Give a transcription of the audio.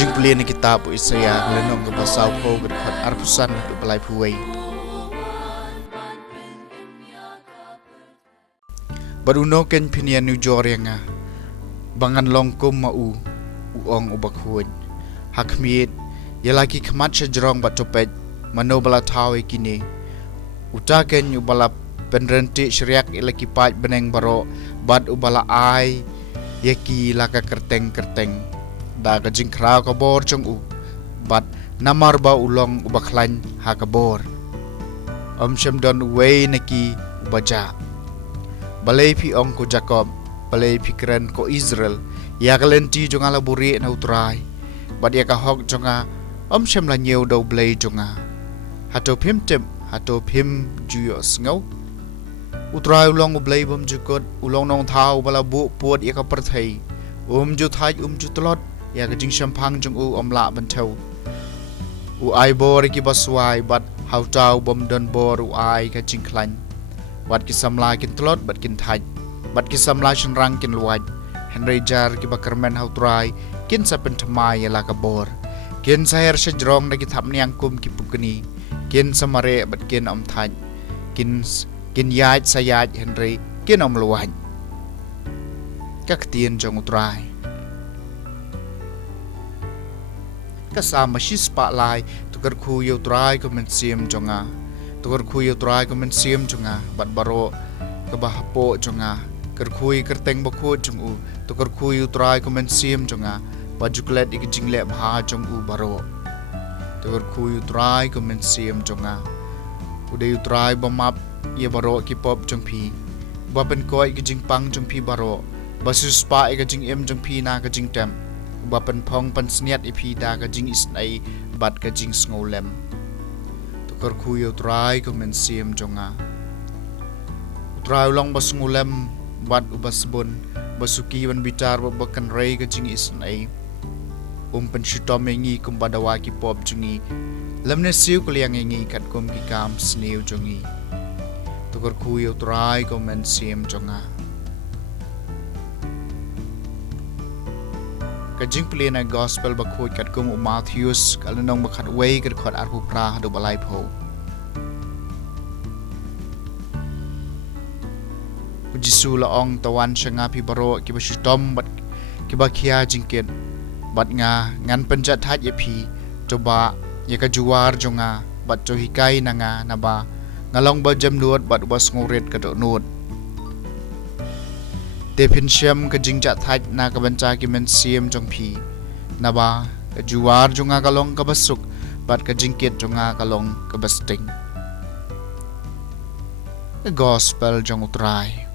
Jingpule ni kitab Isaya lenong ke pasal ko berkat arpusan untuk belai puai. Baruno ken pinian New Joranga bangan longkum mau uong ubak huan hakmiet ya lagi kemat sejrong bat copet mano bala tawe kini utaken ubala penrenti syriak ilaki pat beneng baro bat ubala ai yaki laka kerteng da gajing krau kabor jong u bat namar ba ulong ubaklan ha kabor shem don wei neki ubaja balai pi ong ko Jacob balai pi kren ko Israel ya kalenti jong ala buri na utrai bat ya ka hok jonga shem la nyeu do blai jonga hato phim tem hato phim juyo sngo utrai ulong blai bom jukot ulong nong thau bala bu puat ya ka perthai ju thai ju tlot ya ka jing shampang jong u la ban thau u ai bor ki baswai bat hau tau bom don bor u ai ka jing klan bat ki samla kin tlot bat kin thai bat ki samla shin rang kin luaj henry jar ki bakarmen hau trai kin sapen thamai la ka bor kin saher shajrong na ki thap niang kum ki pukni kin samare bat kin thai kin yaj sayaj henry kin luaj ka ktien jong utrai kasama shispa lai tukar khu yo trai ko men sim jonga tukar khu yo trai ko men sim jonga bat baro ka bahpo jonga kar khui kerteng ba khu jong u tukar khu yo trai ko men sim jonga bajuklet ik jingle bha jong u baro tukar khu yo trai ko men sim jonga ude yo trai ba map ye baro ki pop jong phi ba pen koi ki jing pang jong phi baro basu spa ik jing em jong phi na ka jing tem bapan phong pan sniat ipi da ka jing isnai bat ka jing snolem tukar khuyo trai ko men sim jonga trai long bas ngulem bat ubasbon basuki ban bitar bakan rei ka jing isnai pan shitomengi kum badawa ki pop jungi lamne siu ko liang ngi kat kum ki kam sneu jongi tukar khuyo trai ko men sim jonga ka Jingpule na gospel ba khoi kat kum Matthews kalanong bakhat wei kat khot Nohprah do balai pho Jisu la ong tawan shanga pi baro ki ba shitom bat ki ba khia jingket bat nga ngan panjat hat ye phi coba ye ka juwar jonga bat jo hikai na nga na ba ngalong ba jam nuot bat was ngoret ka do nuot Tepin siam ka jingja thaj na ka bancha ki men siam jong phi na ba ka juwar jonga kalong ka basuk bat ka jingket jonga kalong ka basting The gospel jong utrai